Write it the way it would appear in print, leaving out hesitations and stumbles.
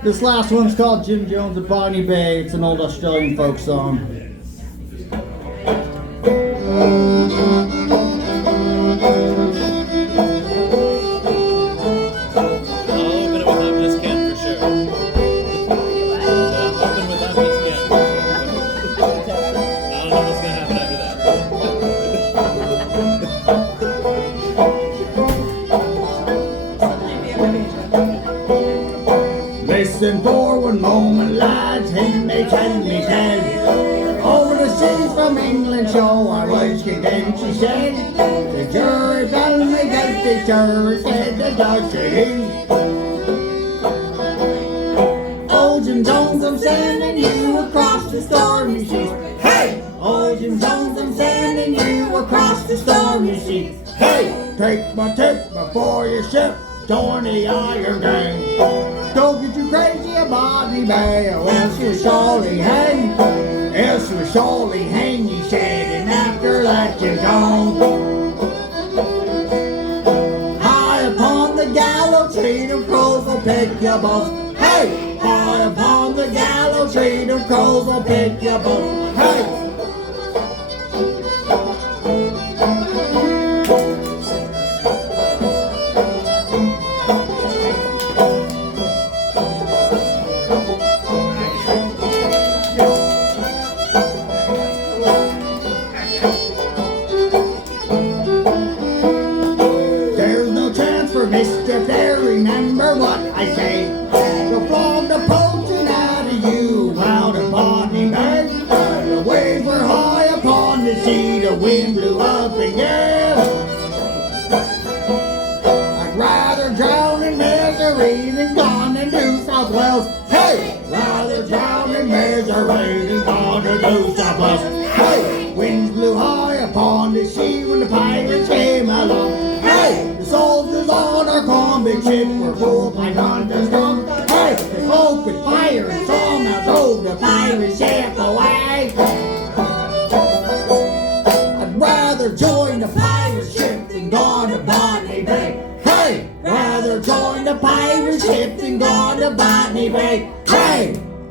This last one's called Jim Jones of Botany Bay. It's an old Australian folk song. Listen for one moment, lads, he may tell me tell. Over the seas from England shore I was condemned, she said. The jury found me guilty, jury said the judge said he. Oh, Jim Jones, I'm sending you across the stormy seas. Hey! Oh, Jim Jones, I'm sending you across the stormy seas. Hey! Take my tip before you ship, join the iron gang. Don't get you crazy about me, Bay, or else you'll surely hang. Else you'll surely hang, he said, and after that you're gone. High upon the gallows tree, the crows will pick you both. Hey! High upon the gallows tree, the crows will pick you both. Hey! Mischief there, remember what I say. You'll flog the poaching out of you out of Botany Bay. The waves were high upon the sea, the wind blew up again. I'd rather drown in misery than gone to New South Wales. Hey! Rather drown in misery than gone to New South Wales. Hey! Winds blew high upon the sea when the pirates came along. Hey! The soldiers on our convict ship were full by guns strong. Hey! They spoke with fire and song, now drove the pirate ship away. I'd rather join the pirate ship than gone to Botany Bay. Hey! Rather join the pirate ship than gone to Botany Bay. Hey!